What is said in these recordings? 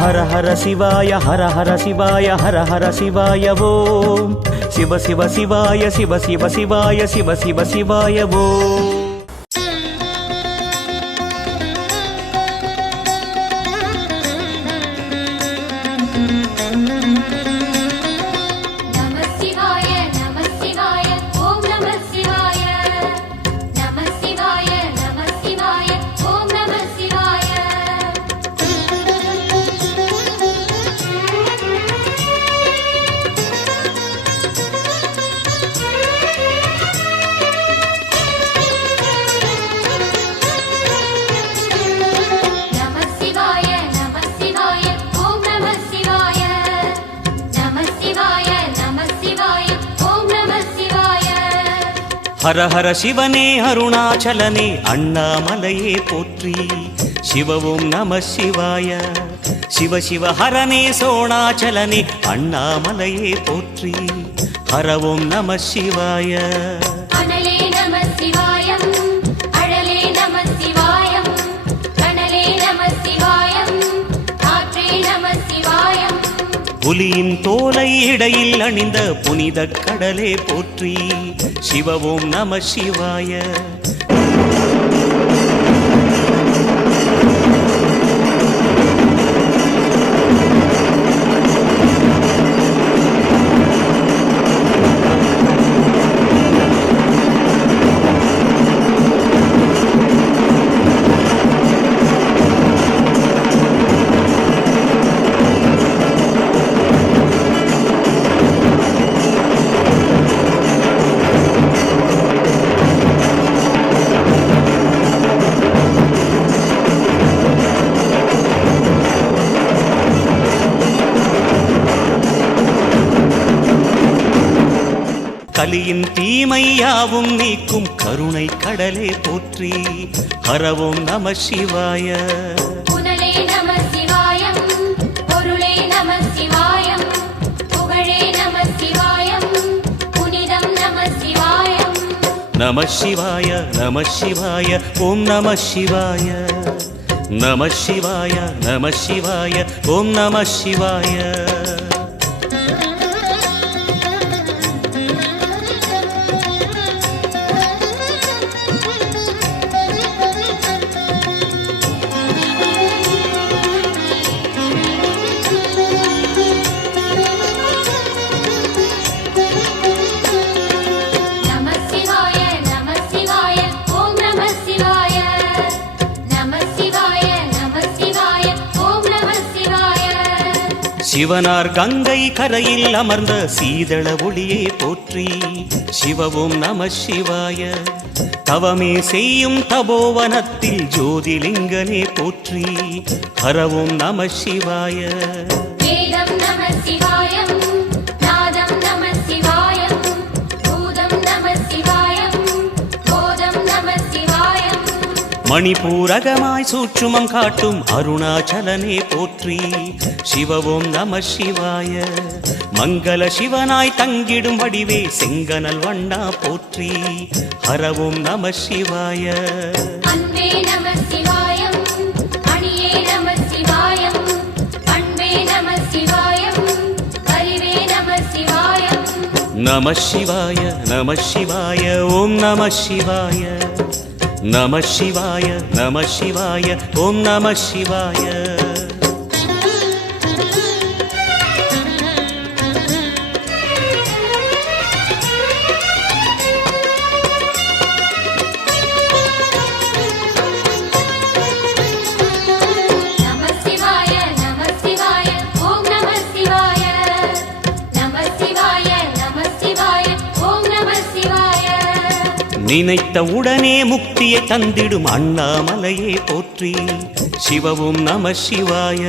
ஹர ஹர சிவாய ஹர ஹர சிவாய ஹர ஹர சிவாய ஓம் சிவ சிவ சிவாய சிவ சிவ சிவாய சிவ சிவ சிவாய ஓம். ஹர ஹர சிவனே அருணாச்சலனே அண்ணாமலையே போற்றி சிவ ஓம் நம சிவாய சிவ சிவ ஹரனே சோணாச்சலனே அண்ணாமலையே போற்றி ஹர ஓம் நம சிவாய. புலியின் தோலை இடையில் அணிந்த புனித கடலே போற்றி சிவ ஓம் நம சிவாய. கலியின் தீமையாவும் நீக்கும் கருணை கடலே போற்றி ஹர ஓம் நம சிவாய. புனலே நம சிவாயம் பொருளே நம சிவாயம் புகழே நம சிவாயம் புனிதம் நம சிவாயம். நம சிவாய நம சிவாய ஓம் நம சிவாய நம சிவாய நம சிவாய ஓம் நம சிவாய. சிவனார் கங்கை கரையில் அமர்ந்த சீதள ஒளியே போற்றி சிவ ஓம் நம சிவாய. தவமே செய்யும் தபோவனத்தில் ஜோதிலிங்கனே போற்றி ஹர ஓம் நம சிவாய. வேதம் நம சிவாயம் நாதம் நம சிவாயம் பூதம் நம சிவாயம் போதம் நம சிவாயம். மணிபூரகமாய் சூட்சுமம் காட்டும் அருணாச்சலனே போற்றி சிவ ஓம் நம சிவாய. மங்கள சிவனாய் தங்கிடும் வடிவே செங்கனல் வண்ணா போற்றி ஹர ஓம் நம சிவாய. அன்பே நம சிவாயம் அணியே நம சிவாயம் அன்பே நம சிவாயம் அறிவே நம சிவாயம். நம சிவாய நம சிவாய ஓம் நம சிவாய நம சிவாய நம சிவாய ஓம் நம சிவாய. நினைத்த உடனே முக்தியை தந்திடும் அண்ணாமலையே போற்றி சிவ ஓம் நம சிவாய.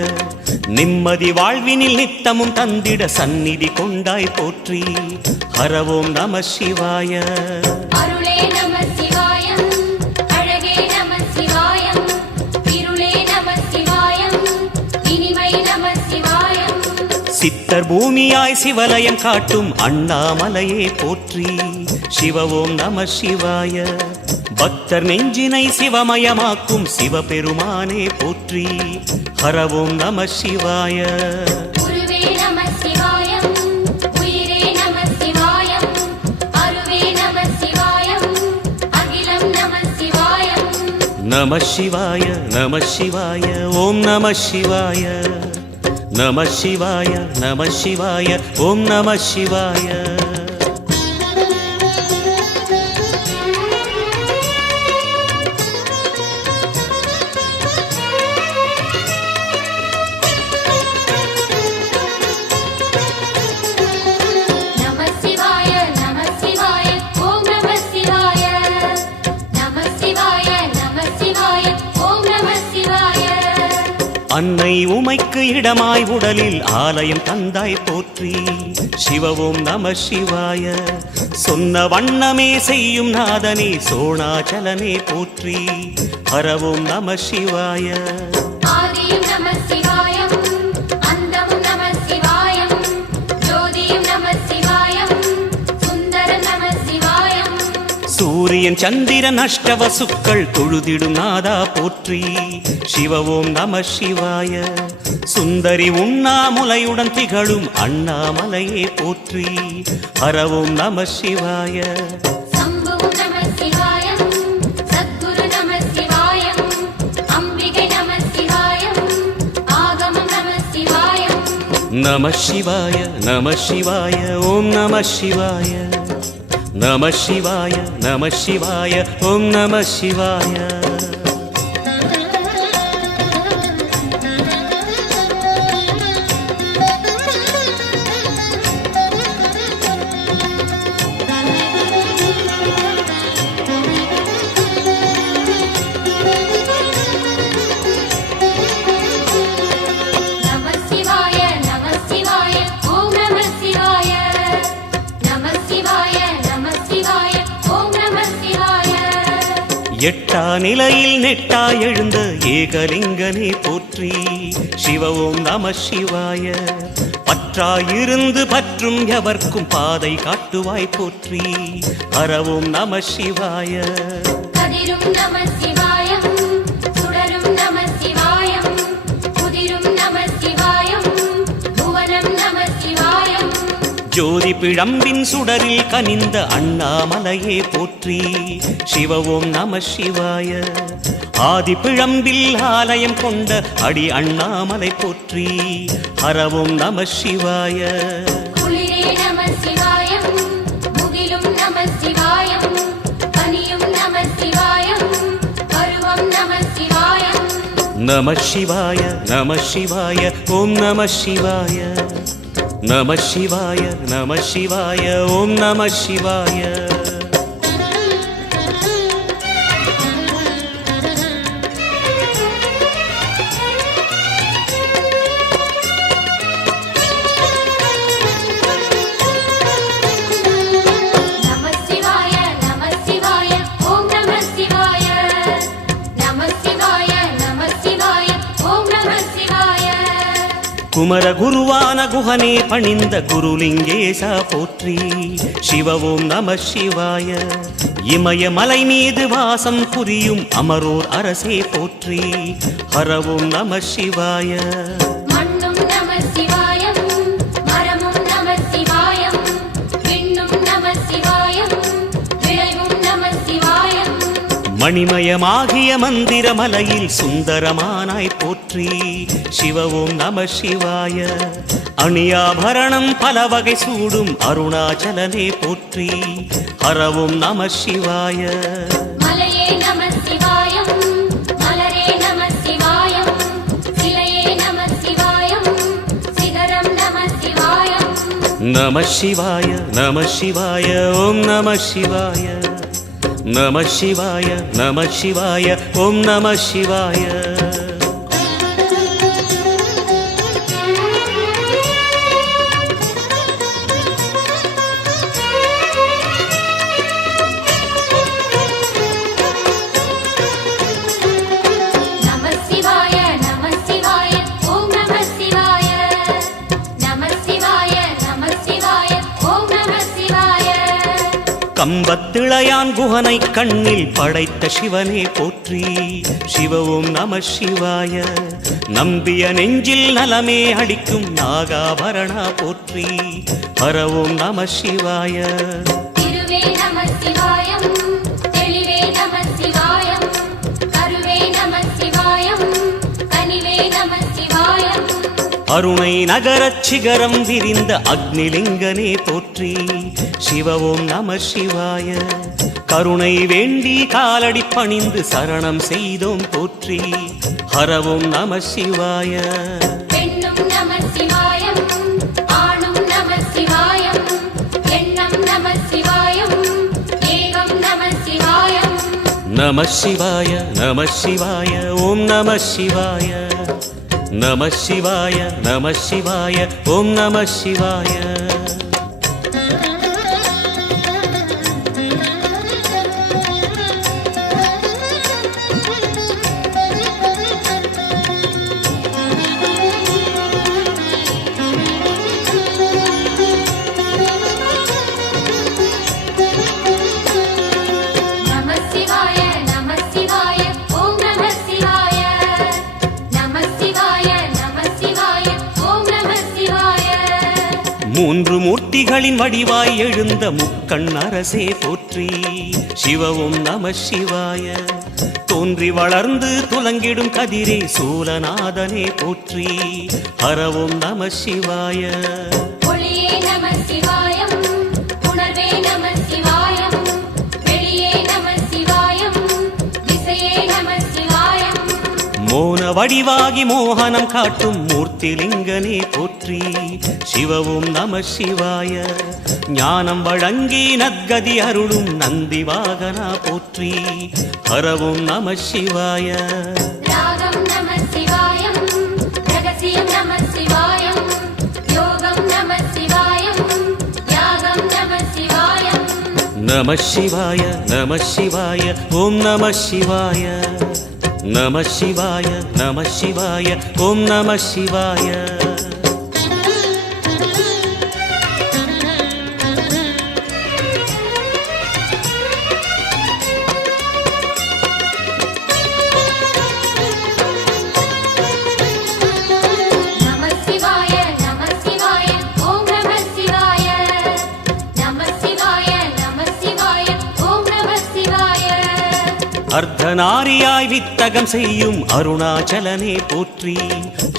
நிம்மதி வாழ்வினில் நித்தமும் தந்திட சந்நிதி கொண்டாய் போற்றி ஹர ஓம் நம சிவாய. அருளே நம சிவாயம் அழகே நம சிவாயம் இருளே நம சிவாயம் இனிமை நம சிவாயம். சித்தர் பூமியாய் சிவலயம் காட்டும் அண்ணாமலையே போற்றி சிவ ஓம் நம சிவாய. பக்தர் நெஞ்சினை சிவமயமாக்கும் சிவபெருமானே போற்றி. ஹரவோம் நம சிவாய. குருவே நம சிவாயம், உயிரே நம சிவாயம், அருவே நம சிவாயம், அகிலம் நம சிவாயம். நம சிவாய நம சிவாய ஓம் நம சிவாய. நம சிவாய நம சிவாய ஓம் நம சிவாய. அன்னை உமைக்கு இடமாய் உடலில் ஆலயம் தந்தாய் போற்றி. சிவவோம் நம சிவாய. சொன்ன வண்ணமே செய்யும் நாதனே சோணாச்சலனே போற்றி. ஹரவோம் நம சிவாய. ஆதியும் நம சிவாயம், அந்தமும் நம சிவாயம், ஜோதியும் நம சிவாயம், சுந்தரம் நம சிவாயம். சூரியன் சந்திரன் அஷ்டவசுக்கள் தொழுதிடும் நாதா போற்றி. சிவவோம் நம சிவாய. சுந்தரி உண்ணாமுலையுடன் திகழும் அண்ணாமலையே போற்றி. ஹரவோம் நம சிவாய. சம்புவும் நம சிவாயம், சத்குரு நம சிவாயம், அம்பிகை நம சிவாயம், ஆகமம் நம சிவாயம். நம சிவாய நம சிவாய ஓம் நம சிவாய. நம சிவாய நம சிவாய ஓம் நம சிவாய. எட்டா நிலையில் நெட்டா எழுந்த ஏகலிங்கனே போற்றி. சிவவோம் நம சிவாய. பற்றாயிருந்து பற்றும் எவர்க்கும் பாதை காட்டுவாய் போற்றி. ஹரவோம் நம சிவாய. கதிரும் நம சிவாயம், சுடரும் நம சிவாயம், புதிரும் நம சிவாயம், புவனம் நம சிவாயம். ஜோதி பிழம்பின் சுடரில் கனிந்த அண்ணாமலையே போற்றி. சிவவோம் நம சிவாய. ஆதி பிழம்பில் ஆலயம் கொண்ட அடி அண்ணாமலை போற்றி. ஹரவோம் நம சிவாய. குளிரே நம சிவாயம், முகிலும் நம சிவாயம், பனியும் நம சிவாயம், பருவம் நம சிவாயம். நம சிவாய நம சிவாய ஓம் நம சிவாய. நம சிவாய நம சிவாய ஓம் நம சிவாய. குமர குருவான குஹனே பணிந்த குருலிங்கேசா போற்றி. சிவவோம் நம சிவாய. இமய மலை மீது வாசம் புரியும் அமரோர் அரசே போற்றி. ஹரவோம் நம சிவாய. மண்ணும் நம சிவாயம், மரமும் நம சிவாயம், விண்ணும் நம சிவாயம், விளைவும் நம சிவாயம். மணிமயமாகிய மந்திர மலையில் சுந்தரமானாய் போற்றி. சிவவோம் நம சிவாய. அணியாபரணம் பல வகை சூடும் அருணாச்சலனே போற்றி. ஹரவோம் நம சிவாய. மலையே நம சிவாயம், மலரே நம சிவாயம், சிலையே நம சிவாயம், சிகரம் நம சிவாயம். நம சிவாய நம சிவாய ஓம் நம சிவாய. நம சிவாய நம சிவாய ஓம் நம சிவாய. கம்பத்திளையான் குகனை கண்ணில் படைத்த சிவனே போற்றி. சிவ ஓம் நம சிவாய. நம்பிய நெஞ்சில் நலமே அளிக்கும் நாகாபரணா போற்றி. ஹர ஓம் நம சிவாய. திருவே நம சிவாயம், தெளிவே நம சிவாயம், கருவே நம சிவாயம், கனிவே நம சிவாயம். அருணை நகரச் சிகரம் விரிந்த அக்னிலிங்கனே போற்றி. சிவ ஓம் நம சிவாய. கருணை வேண்டி காலடி பணிந்து சரணம் செய்தோம் போற்றி. ஹர ஓம் நம சிவாய. பெண்ணும் நம சிவாயம், ஆணும் நம சிவாயம், எண்ணம் நம சிவாயம், ஏகம் நம சிவாயம். நம சிவாய நம சிவாய ஓம் நம சிவாய. நம சிவாய நம சிவாய ஓம் நம சிவாய. நம சிவாய நம சிவாய ஓம் நம சிவாய. நம சிவாய நம சிவாய ஓம் நம சிவாய. மூன்று மூர்த்திகளின் வடிவாய் எழுந்த முக்கண் அரசே போற்றி. சிவ ஓம் நம சிவாய. தோன்றி வளர்ந்து துலங்கிடும் கதிரே சூலநாதனே போற்றி. ஹர ஓம் நம சிவாய. ஒளியே நம சிவாயம், உணர்வே நம சிவாயம், வெளியே நம சிவாயம், திசையே நம சிவாயம். மோன வடிவாகி மோகனம் காட்டும் மூர்த்திலிங்கனே போற்றி. சிவ ஓம் நம சிவாய. ஞானம் வழங்கி நத்கதி அருளும் நந்தி வாகனா போற்றி. ஹர ஓம் நம சிவாய. ராகம் நம சிவாயம், ரகசியம் நம சிவாயம், யோகம் நம சிவாயம், யாகம் நம சிவாயம். நம சிவாய நம சிவாய ஓம் நம சிவாய. நம சிவாய நம சிவாய ஓம் நம சிவாய. நம சிவாய நம சிவாய ஓம் நம சிவாய. நம சிவாய நம சிவாய ஓம் நம சிவாய. அர்த்தநாரியாய் வித்தகம் செய்யும் அருணாச்சலனே போற்றி.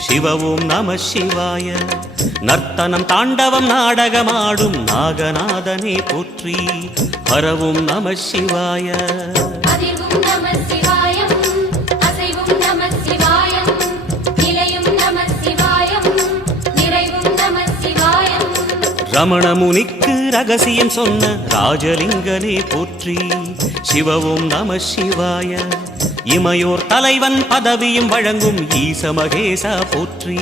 சிவ ஓம் நம சிவாய. நர்த்தனம் தாண்டவம் நாடகமாடும் நாகநாதனே போற்றி. ஹர ஓம் நம சிவாய. அதிர்வும் நம சிவாயம், அசைவும் நம சிவாயம், நிலையும் நம சிவாயம், நிறைவும் நம சிவாயம். ரமண முனிக்கு ரகசியம் சொன்ன ராஜலிங்கனே போற்றி. சிவ ஓம் நம சிவாய. இமையோர் தலைவன் பதவியும் வழங்கும் ஈச மகேசா போற்றி.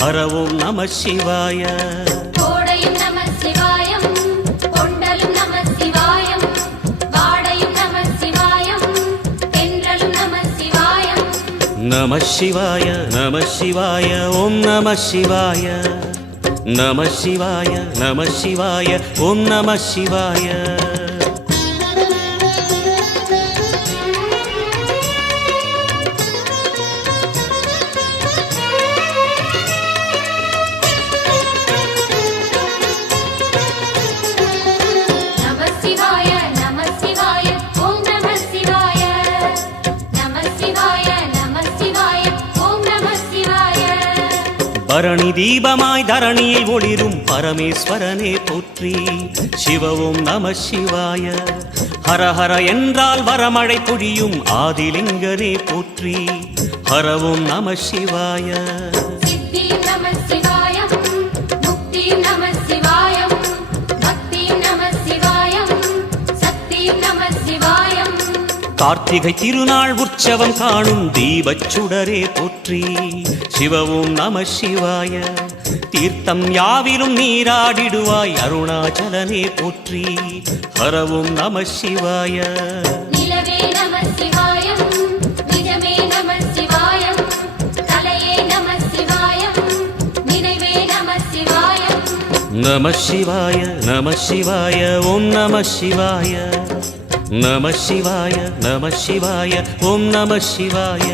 ஹர ஓம் நம சிவாய. கோடையும் நம சிவாயம், கொண்டலும் நம சிவாயம், வாடையும் நம சிவாயம், தென்றலும் நம சிவாயம். நம சிவாய நம சிவாய ஓம் நம சிவாய. நம சிவாய நம சிவாய ஓம் நம சிவாய. நம சிவாய நம சிவாய ஓம் நம சிவாய. நம சிவாய நம சிவாய ஓம் நம சிவாய. பரணி தீபமாய் தரணியில் ஒளிரும் பரமேஸ்வரனே போற்றி. சிவ ஓம் நம சிவாய. ஹர ஹர என்றால் வரமழை பொழியும் ஆதிலிங்கனே போற்றி. ஹர ஓம் நம சிவாய. சித்தியும் நம சிவாயம், முக்தியும் நம சிவாயம், பக்தியும் நம சிவாயம், சக்தியும் நம சிவாயம். கார்த்திகை திருநாள் உற்சவம் காணும் தீபச் சுடரே போற்றி. சிவ ஓம் நம சிவாய. தீர்த்தம் யாவிலும் நீராடிடுவாய் அருணாச்சலனே போற்றி. ஹர ஓம் நம சிவாய. நிலவே நம சிவாயம், நிஜமே நம சிவாயம், தலையே நம சிவாயம், நினைவே நம சிவாயம். நம சிவாய நம சிவாய ஓம் நம சிவாய நம சிவாய நம சிவாய ஓம் நம சிவாய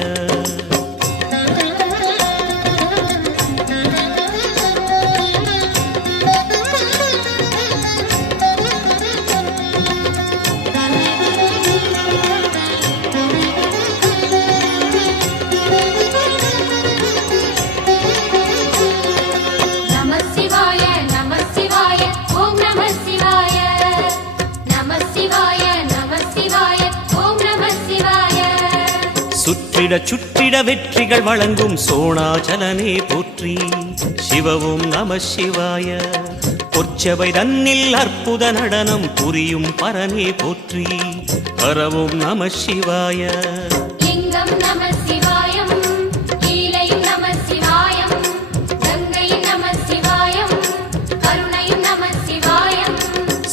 நம சிவாய நம சிவாய ஓம் நம சிவாய நம சிவாய நம சிவாய ஓம் நம சிவாய சுற்றிட சுற்றிட வெற்றிகள் வழங்கும் சோணாச்சலனே போற்றி சிவவும் நம சிவாய பொற்சபை தன்னில் அற்புத நடனம் புரியும் பரனே போற்றி பரவும் நம சிவாய லிங்கம் நம சிவாயம் லீலையும் நம சிவாயம் கங்கையும் நம சிவாயம் கருணையும் நம சிவாயம்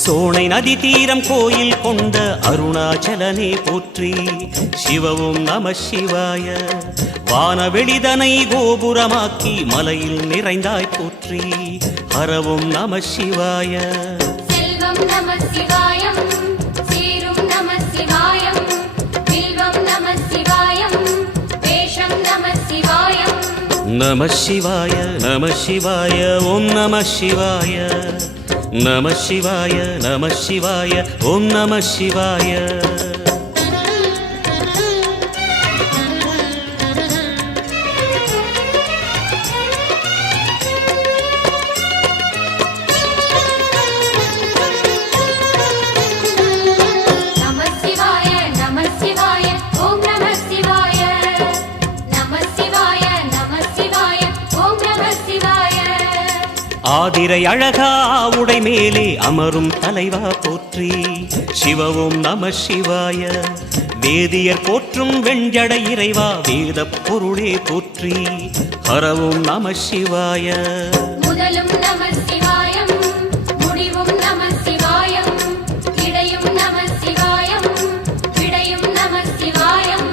சோனை நதி தீரம் கோயில் கொண்ட அருணாச்சலனே போற்றி சிவவும் நம சிவாய வானவெளிதனை கோபுரமாக்கி மலையில் நிறைந்தாய் போற்றி ஹரவும் நம சிவாய செல்வம் நம சிவாயம் சீரும் நம சிவாயம் வில்வம் நம சிவாயம் வேஷம் நம சிவாயம் நம சிவாய நம சிவாய ஓம் நம சிவாய நம சிவாய நம சிவாய ஓம் நம சிவாய நம சிவாய நம சிவாய ஓம் நம சிவாய நம சிவாய நம சிவாய ஓம் நம சிவாய ஆதிரை அழகா உடை மேலே அமரும் தலைவா போற்றி சிவவும் நம சிவாய வேதியர் போற்றும் வெண்ஜடை இறைவா வேத பொருளே போற்றி ஹரவும் நம சிவாய முதலும் நம சிவாயம் முடிவும் நம சிவாயம் இடையும் நம சிவாயம் விடையும் நம சிவாயம்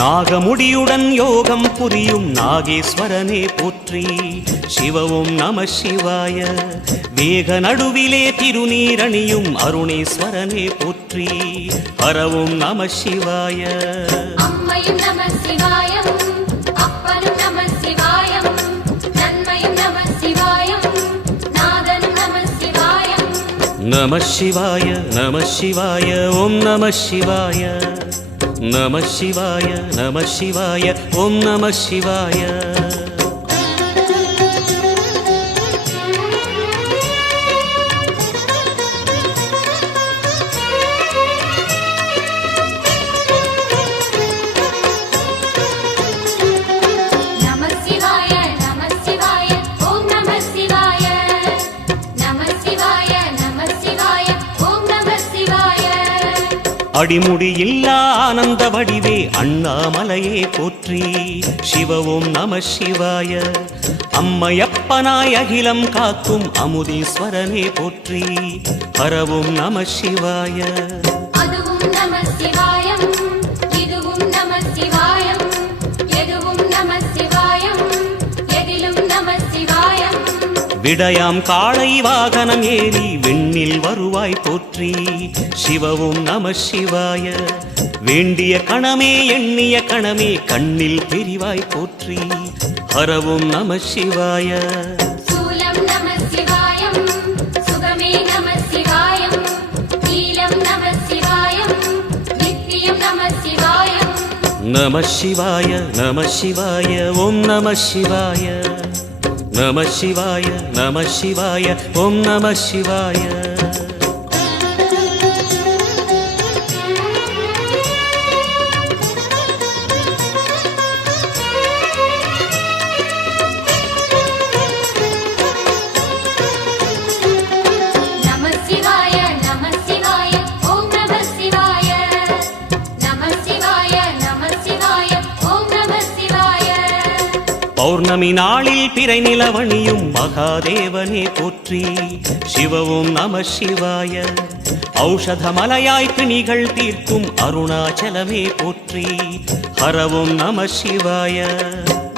நாகமுடியுடன் யோகம் புரியும் நாகேஸ்வரனே போற்றி சிவவும் நம சிவாய வேக நடுவிலே திருநீரணியும் அருணேஸ்வரனே போற்றி ஹரவும் நம சிவாய அம்மையும் நம சிவாயம் அப்பனும் நம சிவாயம் நன்மையும் நம சிவாயம் நாதனும் நம சிவாயம் நம சிவாய நம சிவாய ஓம் நம சிவாய நம சிவாய நம சிவாய ஓம் நம சிவாய நம சிவாய நம சிவாய ஓம் நம சிவாய நம சிவாய நம சிவாய ஓம் நம சிவாய அடிமுடி இல்லா ஆனந்த வடிவே அண்ணாமலையே போற்றி சிவவும் நம சிவாய அம்மையப்பனாய் அகிலம் காக்கும் அமுதீஸ்வரனே போற்றி ஹரவும் நம சிவாய அதுவும் நம சிவாயம் இதுவும் நம சிவாயம் எதுவும் நம சிவாயம் எதிலும் நம சிவாயம் விடயாம் காளை வாகனம் ஏறி விண்ணில் வருவாய் போற்றி சிவவும் நம சிவாய வேண்டிய கணமே எண்ணிய கணமே கண்ணில் தெரிவாய் போற்றி ஹரவும் நம சிவாய சூலம் நம சிவாயம் சுகமே நம சிவாயம் நீலம் நம சிவாயம் நித்தியம் நம சிவாயம் நம சிவாய நம சிவாய ஓம் நம சிவாய நம சிவாய நம சிவாய ஓம் நம சிவாய நம சிவாய நம சிவாய ஓம் நம சிவாய நம சிவாய நம சிவாய ஓம் நம சிவாய பௌர்ணமி நாளில் பிறை நிலவணியும் மகாதேவனே போற்றி சிவவும் நம சிவாய ஔஷதமலையாய் பிணிகள் தீர்க்கும் அருணாச்சலமே போற்றி ஹரவும் நம சிவாய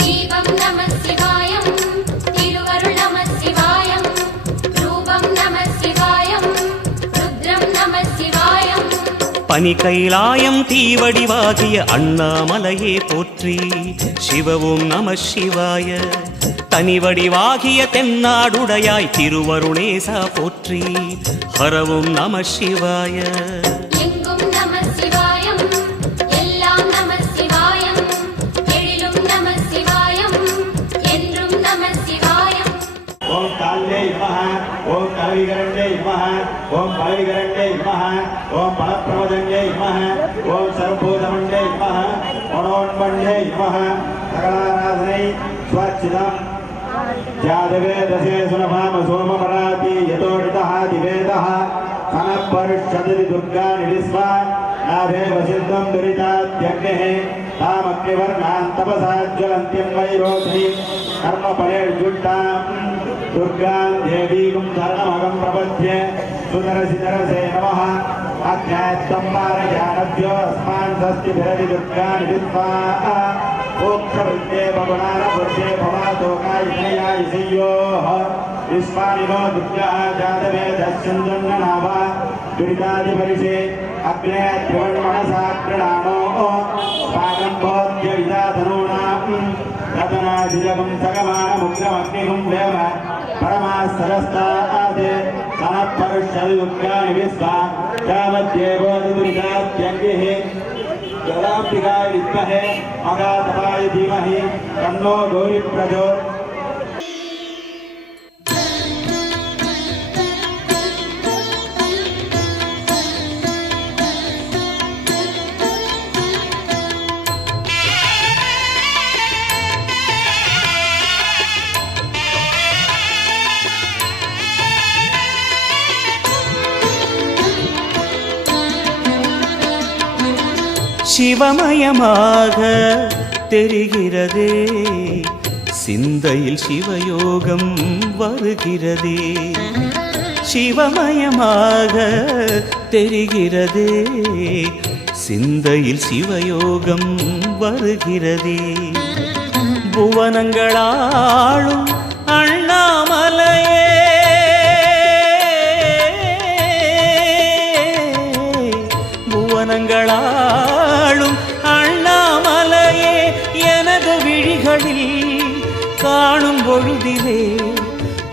தீபம் நம சிவாயம் திருவருள் நம சிவாயம் ரூபம் பனி கைலாயம் தீவடிவாகிய அண்ணாமலையே போற்றி சிவவும் நம சிவாய தனிவடிவாகிய தென்னாடுடையாய் திருவருணேசா போற்றி ஹரவும் நம சிவாய எங்கும் நம சிவாயம் எல்லாம் நம சிவாயம் எழிலும் நம சிவாயம் என்றும் நம சிவாயம் ஓம் கால்லே நமஹ ஓம் கலவிகரண்டே நமஹ ஓம் பலவிகரண்டே நமஹ ஓம் பலப்பிரமதங்கே நமஹ ஓம் சர்வபூதமண்டே நமஹ மனோன்மண்டே நமஹ சகலாராதனை ஸ்வச்சிதம் ஜாதவேதசே சுனபாம சோமபராதி யதோடிதஹ திவேதஹ கனப்பருஷதி துர்கா நிவிஸ்வா நாவே வசித்தம் துரிதாத்யக்னேः தாமக்னிவர்ணான் தபசா ஜ்வலந்த்யம் வைரோதி கர்மபலேர்ஜுட்டாம் துர்காம் தேவீகும் சரணமகம் பிரபத்யே சுதரசிதரசே நமः ஆஜ்ஞாத்வம் பாரயானभ्यो अस्मान् சஸ்தி பிரதி துர்கான் வித்வா ஓக்ஷவித்யே பவனான புருஷே பவாதோகாய இனயாய செய்யோः விஸ்வானிவோ துர்காः ஜாதவே தஸ்யந்தன்னநாவா துரிதாதிபரிஷே அக்னே திவன்மனசா கிருணாமோ பாகம் போத்ய விதாதனூனாம் ரதனாதிஜகம் சகமானமுக்ரமக்னிகும் வேம பரமாஸ்தரஸ்தாதே சனப்பருஷதி துர்காணி விஸ்வா யாவத்யேவோதிதுரிதாத்யங்கிः ஜலாம்பிகாய வித்மஹே மகாதபாய தீமஹி தன்னோ கௌரி பிரஜோத் சிவமயமாக தெரிகிறதே சிந்தையில் சிவயோகம் வருகிறதே சிவமயமாக தெரிகிறதே சிந்தையில் சிவயோகம் வருகிறதே புவனங்களாளும் அண்ணாமலையே புவனங்களாளும் அண்ணாமலையே எனது விழிகளில் காணும் பொழுதிலே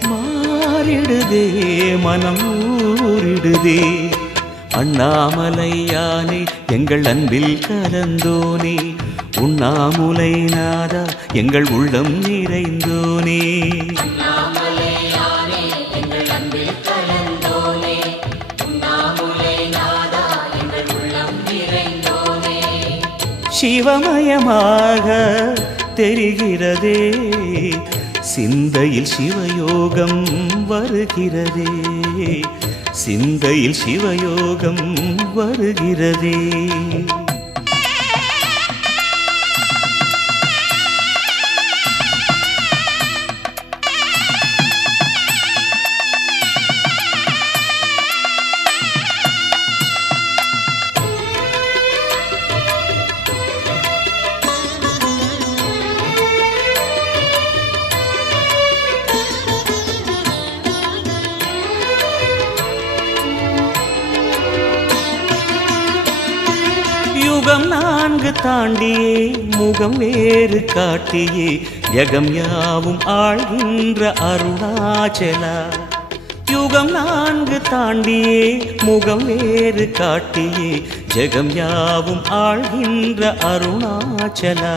மாறிடுதே மனம் ஊரிடுதே அண்ணாமலையானே எங்கள் அன்பில் கலந்தோனே உண்ணாமுலை நாதா எங்கள் உள்ளம் நிறைந்தோனே சிவமயமாக தெரிகிறதே சிந்தையில் சிவயோகம் வருகிறதே சிந்தையில் சிவயோகம் வருகிறதே யுகம் நான்கு தாண்டியே முகம் வேறு காட்டியே யகம் யாவும் ஆழ்கின்ற அருணாச்சலா யுகம் நான்கு தாண்டியே முகம் வேறு காட்டியே ஜெகம் யாவும் ஆழ்கின்ற அருணாச்சலா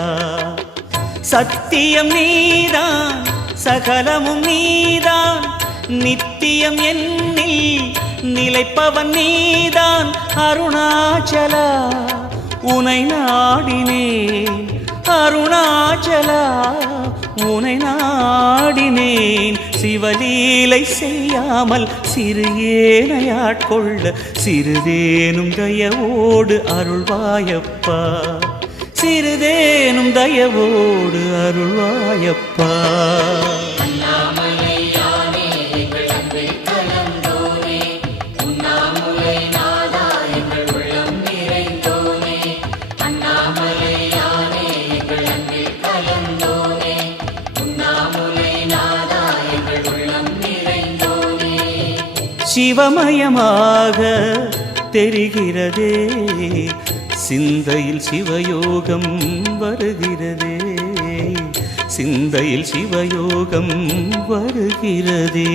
சத்தியம் நீதான் சகலமும் நீதான் நித்தியம் என்னில் நிலைப்பவன் நீதான் அருணாச்சலா உனை நாடினேன் அருணாச்சலா உனை நாடினேன் சிவலீலை செய்யாமல் சிறு ஏனையாட்கொள்ள சிறிதேனும் தயவோடு அருள்வாயப்பா சிறிதேனும் தயவோடு அருள்வாயப்பா சிவமயமாக தெரிகிறதே சிந்தையில் சிவயோகம் வருகிறதே சிந்தையில் சிவயோகம் வருகிறதே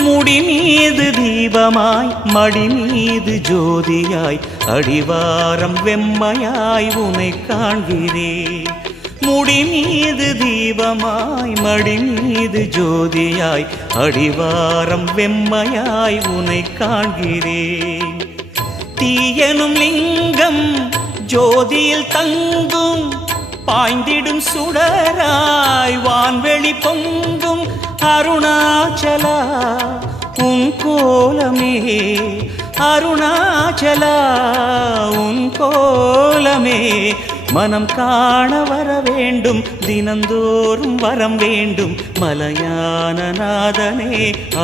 முடி மீது தீபமாய் மடி மீது ஜோதியாய் அடிவாரம் வெம்மையாய் உனை காண்கிறேன் முடி மீது தீபமாய் மடி மீது ஜோதியாய் அடிவாரம் வெம்மையாய் உனை காண்கிறேன் தீயனும் லிங்கம் ஜோதியில் தங்கும் பாய்ந்திடும் சுடராய் வான்வெளி பொங்கும் அருணாச்சலா உன் கோலமே அருணாச்சலா உன் கோலமே மனம் காண வர வேண்டும் தினந்தோறும் வரம் வேண்டும் மலையான நாதனே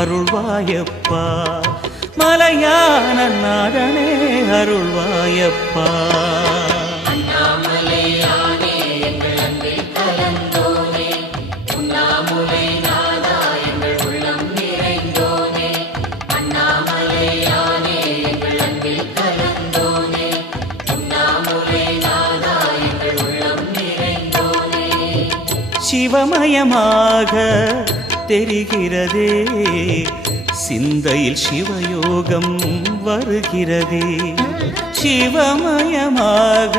அருள்வாயப்பா மலையான நாதனே அருள்வாயப்பா சிவமயமாக தெரிகிறதே சிந்தையில் சிவயோகம் வருகிறதே சிவமயமாக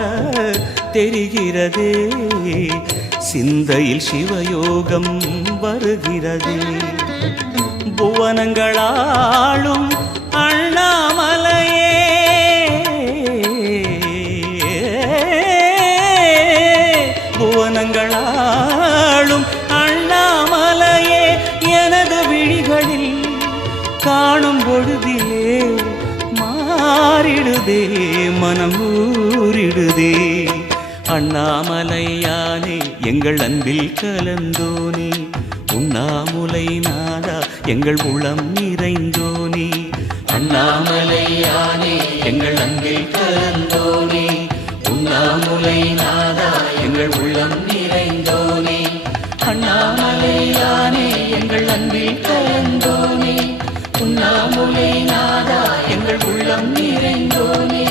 தெரிகிறதே சிந்தையில் சிவயோகம் வருகிறதே புவனங்களாளும் அண்ணாமலையே புவனங்களாளும் அண்ணாமலையே எனது விழிகளில் காணும் பொழுதிலே மாறிடுதே மனம் ஊறிடுதே அண்ணாமலையானே எங்கள் அன்பில் கலந்தோனே உண்ணாமுலை நாதா எங்கள் உளம் நிறைந்தோனே அண்ணாமலையானே எங்கள் அன்பில் கலந்தோனே உண்ணாமுலை நாதா எங்கள் உள்ளம் நிறைந்தோனே அண்ணாமலையானே எங்கள் அன்பில் கலந்தோனே உண்ணாமுலை நாதா எங்கள் உள்ளம் நிறைந்தோனே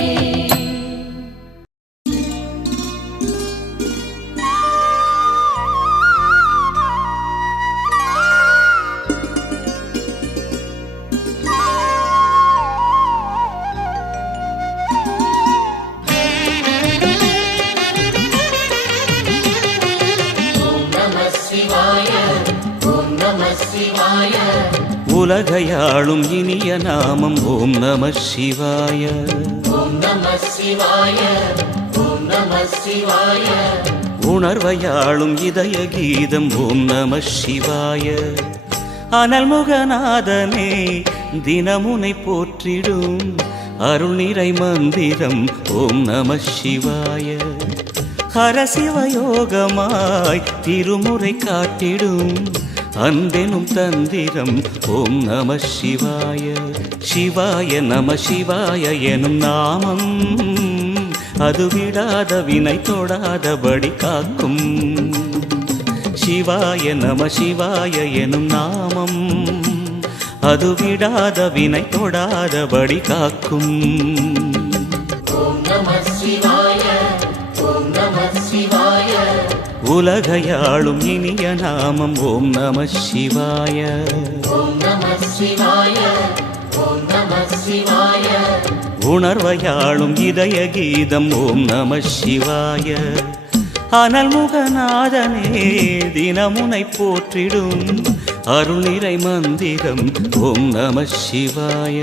உலகையாளும் இனிய நாமம் ஓம் நம சிவாய ஓம் நம சிவாய ஓம் நம சிவாய உணர்வையாளும் இதய கீதம் ஓம் நம சிவாய அனல்முகநாதனே தினமுனை போற்றிடும் அருள்நிறை மந்திரம் ஓம் நம சிவாய ஹரசிவயோகமாய் திருமுறை காட்டிடும் அன்பெனும் தந்திரம் ஓம் நம சிவாய சிவாய நம சிவாய எனும் நாமம் அது விடாத வினை தொடாதபடி காக்கும் சிவாய நம சிவாய எனும் நாமம் அது விடாத வினை தொடாதபடி காக்கும் ஓம் நம சிவாய ஓம் நம சிவாய உலகையாளும் இனிய நாமம் ஓம் நம சிவாய ஓம் நம சிவாய ஓம் நம சிவாய உணர்வையாளும் இதய கீதம் ஓம் நம சிவாய அனல்முகநாதனே தினமுனை போற்றிடும் அருள்நிறை மந்திரம் ஓம் நம சிவாய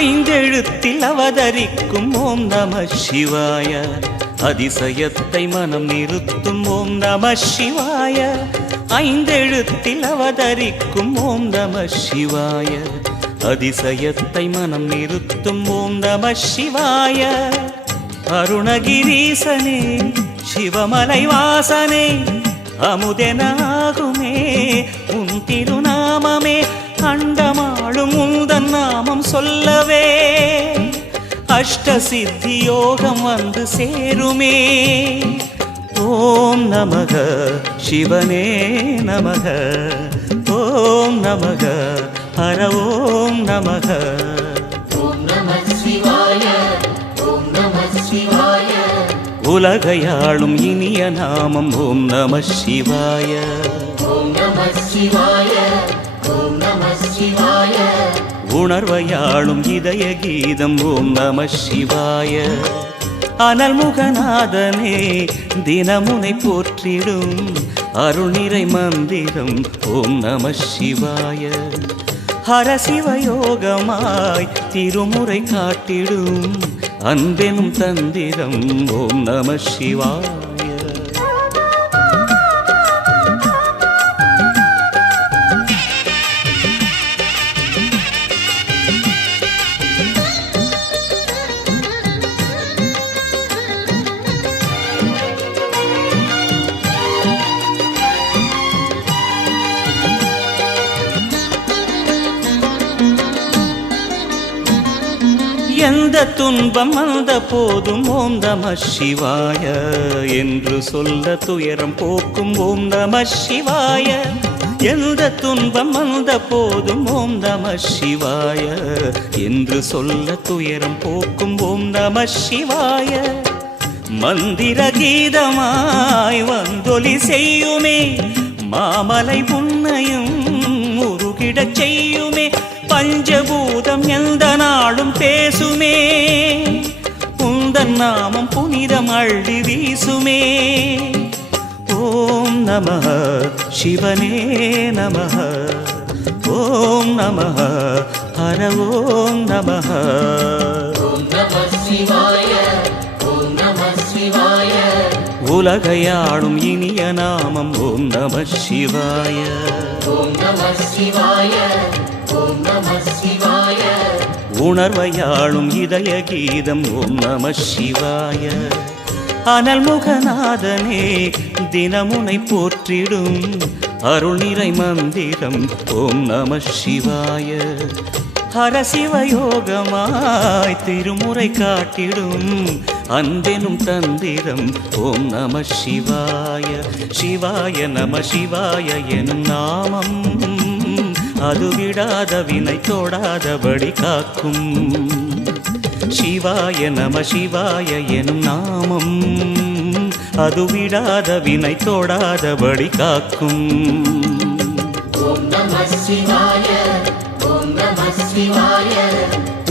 ஐந்தெழுத்தில் அவதரிக்கும் ஓம் நம சிவாய அதிசயத்தை மனம் நிறுத்தும் ஓம் நம சிவாய ஐந்தெழுத்தில் அவதரிக்கும் ஓம் நம சிவாய அதிசயத்தை மனம் நிறுத்தும் ஓம் நம சிவாய அருணகிரீசனே சிவமலை வாசனே அமுதெனாகுமே உன் திருநாமமே அண்டமாளும் உந்தன் நாமம் சொல்லவே அஷ்ட சித்தி யோகம் வந்து சேருமே ஓம் நமக சிவனே நமக ஓம் நமக ஹர ஓம் நமக ஓம் நம சிவாய ஓம் நம சிவாய உலகையாளும் இனிய நாமம் ஓம் நம சிவாய ஓம் நம சிவாய ஓம் நம சிவாய உணர்வையாளும் இதய கீதம் ஓம் நம சிவாய அனல்முகநாதனே தினமுனை போற்றிடும் அருள்நிறை மந்திரம் ஓம் நம சிவாய ஹரசிவயோகமாய் திருமுறை காட்டிடும் அன்பெனும் தந்திரம் ஓம் நம சிவாய எந்த துன்பம் வந்த போதும் ஓம் நம சிவாய என்று சொல்ல துயரம் போக்கும் ஓம் நம சிவாய எந்த துன்பம் வந்த போதும் ஓம் நம சிவாய என்று சொல்ல துயரம் போக்கும் ஓம் நம சிவாய மந்திர கீதமாய் வந்தொலி செய்யுமே மாமலை உன்னையும் உருகிடச் செய்யுமே பஞ்சபூதம் எந்த நாளும் பேசுமே உந்தன் நாமம் புனிதம் அள்ளி வீசுமே ஓம் நம சிவனே நம ஓம் நம ஹர ஓம் நம ஓம் நம சிவாய ஓம் நம சிவாய உலகையாளும் இனிய நாமம் ஓம் நம சிவாய ஓம் நம சிவாய ஓம் நம சிவாய உணர்வையாளும் இதய கீதம் ஓம் நம சிவாய அனல்முகநாதனே தினமுனை போற்றிடும் அருள்நிறை மந்திரம் ஓம் நம சிவாய ஹரசிவயோகமாய் திருமுறை காட்டிடும் அன்பெனும் தந்திரம் ஓம் நம சிவாய சிவாய நம சிவாய எனும் நாமம் அது விடாத வினை தொடாதபடி காக்கும் சிவாய நம சிவாய எனும் நாமம் அது விடாத வினை தொடாதபடி காக்கும் ஓம் நம சிவாய ஓம் நம சிவாய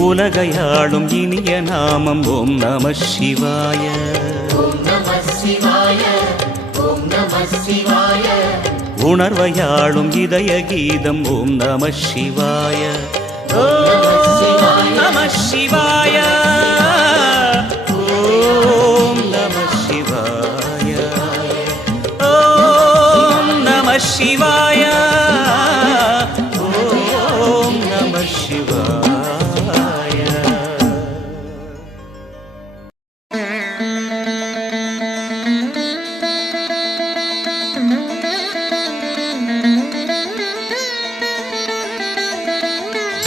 உலகையாளும் இனிய நாமம் ஓம் நம சிவாய ஓம் நம சிவாய ஓம் நம சிவாய உணர்வையாளும் இதய கீதம் ஓம் நம சிவாய ஓம் நம சிவாய ஓம் நம சிவாய ஓம் நம சிவாய ஓம் நம சிவாய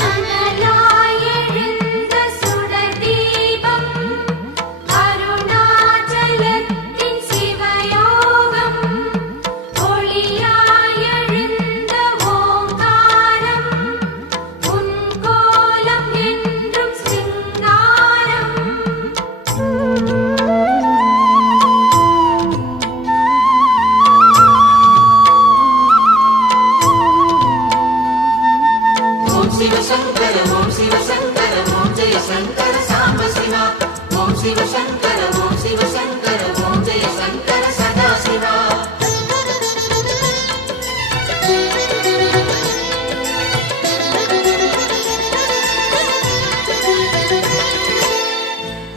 அனலாய் எழுந்த சுடர் தீபம் அருணாச்சலத்தின் சிவயோகம் ஒளியாய் எழுந்த ஓங்காரம் உன் கோலம் என்றும் சிங்காரம் ஓம் சிவ சங்கர ஓம் சிவ சங்கர ஓம் ஜெய சங்கர சாம்ப சிவா ஓம் சிவ சங்கர ஓம் சிவ சங்கர ஓம் ஜெய சங்கர சதா சிவா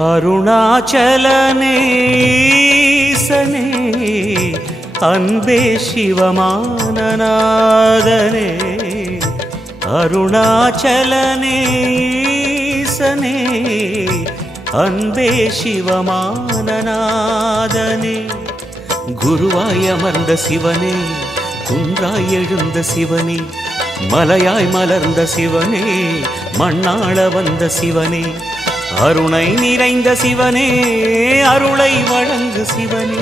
அருணாச்சலனே ஈசனே அன்பே சிவமானநாதனே அருணாச்சலனே ஈசனே அன்பே சிவமானநாதனே குருவாய் அமர்ந்த சிவனே குன்றாய் எழுந்த சிவனே மலையாய் மலர்ந்த சிவனே மண்ணாள வந்த சிவனே அருணை நிறைந்த சிவனே அருளை வழங்கு சிவனே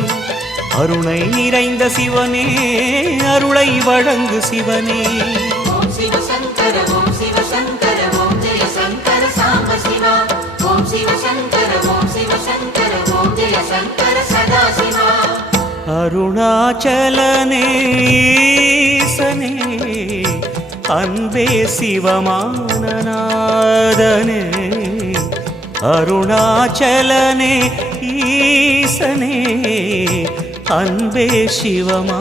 அருணை நிறைந்த சிவனே அருளை வழங்கு சிவனே ஓம் சிவ சங்கர ஓம் சிவ சங்கர ஓம் ஜெய சங்கர சாம்ப சிவா ஓம் சிவ சங்கர ஓம் சிவ சங்கர ஓம் ஜெய சங்கர சதா சிவா அருணாச்சலனே ஈசனே அன்பே சிவமானநாதனே அருணாச்சலனே ஈசனே அன்பே சிவமானநாதனே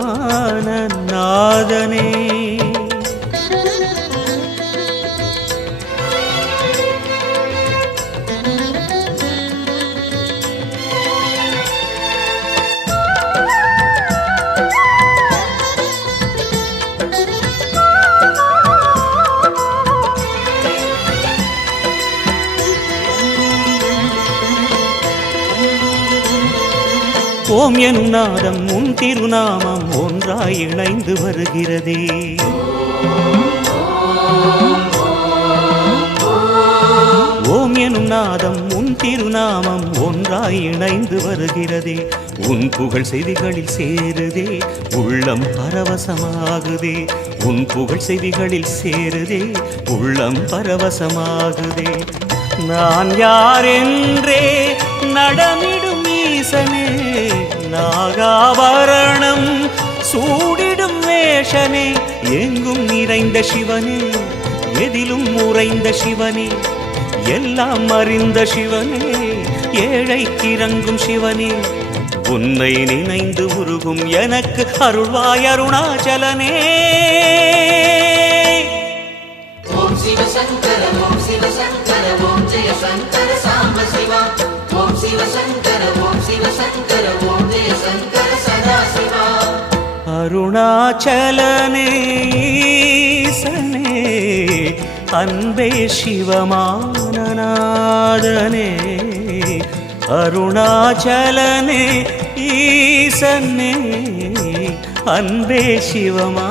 ஓம் எனும் நாதம் உன் திருநாமம் ஒன்றாய் இணைந்து வருகிறதே ஓம் எனும் நாதம் உன் திருநாமம் ஒன்றாய் இணைந்து வருகிறதே உன் புகழ் செவிகளில் சேருதே உள்ளம் பரவசமாகுதே உன் புகழ் செவிகளில் சேருதே உள்ளம் பரவசமாகுதே நான் யாரென்றே நடமிடும் ஈசனே நாகாபரணம் சூடிடும் வேஷனே எங்கும் நிறைந்த சிவனே எதிலும் உறைந்த சிவனே எல்லாம் அறிந்த சிவனே ஏழைக்கு இறங்கும் சிவனே உன்னை நினைந்து உருகும் எனக்கு அருள்வாய் அருணாச்சலனே ஓம் சிவ சங்கர ஓம் சிவ சங்கர ஓம் ஜெய சங்கர சாம்ப சிவா ஓம் சிவ சங்கர ஓம் சிவ சங்கர ஓம் ஜெய சங்கர சதா சிவா அருணாச்சலனே ஈசனே அன்பே சிவமானநாதனே அருணாச்சலனே ஈசனே அன்பே சிவமானநாதனே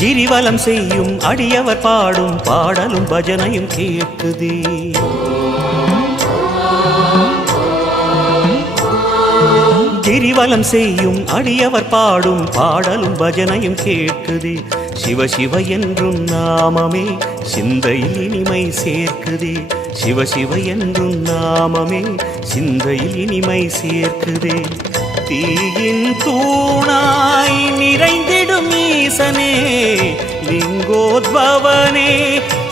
கிரிவலம் செய்யும் அடியவர் பாடும் பாடலும் பஜனையும் கேட்குதே கிரிவலம் செய்யும் அடியவர் பாடும் பாடலும் பஜனையும் கேட்குதே சிவ சிவ என்றும் நாமமே சிந்தையில் இனிமை சேர்க்குதே சிவ சிவ என்றும் நாமமே சிந்தையில் இனிமை சேர்க்குதே தீயின் தூணாய் நிறைந்திடும் ஈசனே லிங்கோத்பவனே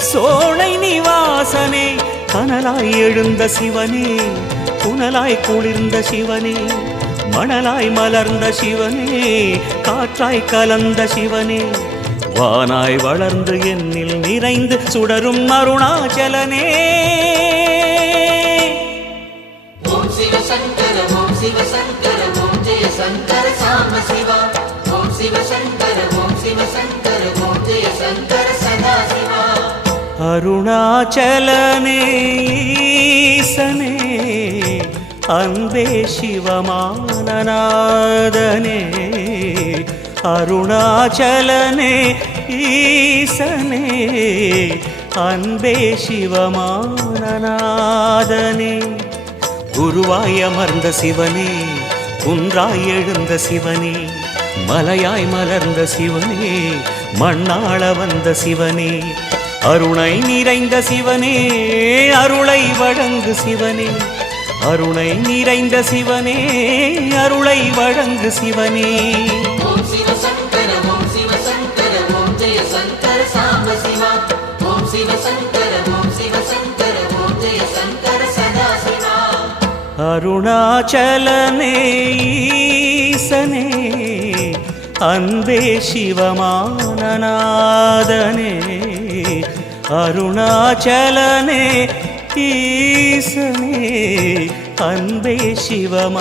சோலை நிவாசனே கனலாய் எழுந்த சிவனே புனலாய் குளிர்ந்த சிவனே மணலாய் மலர்ந்த சிவனே காற்றாய் கலந்த சிவனே வானாய் வளர்ந்து என்னில் நிறைந்து சுடரும் அருணாச்சலனே ஓம் சிவ சங்கர ஓம் சிவ சங்கர ஓம் ஜெய சங்கர சாம்ப சிவா ஓம் சிவ சங்கர ஓம் சிவ சங்கர ஓம் ஜெய சங்கர சதா சிவா அருணாச்சலனே ஈசனே அன்பே சிவமானநாதனே அருணாச்சலனே ஈசனே அன்பே சிவமானநாதனே குருவாய் அமர்ந்த சிவனே குன்றாய் எழுந்த சிவனே மலையாய் மலர்ந்த சிவனே மண்ணாள வந்த சிவனே அருணை நிறைந்த சிவனே அருளை வழங்கு சிவனே அருணை நிறைந்த சிவனே அருளை வழங்கு சிவனே ஓம் சிவ சங்கர ஓம் சிவ சங்கர ஓம் ஜெய சங்கர சாம்ப சிவா ஓம் சிவ சங்கர ஓம் சிவ சங்கர ஓம் ஜெய சங்கர சதா சிவா அருணாச்சலனே ஈசனே அன்பே சிவமானநாதனே அருணாச்சலனே ஈசனே அன்பே சிவமானநாதனே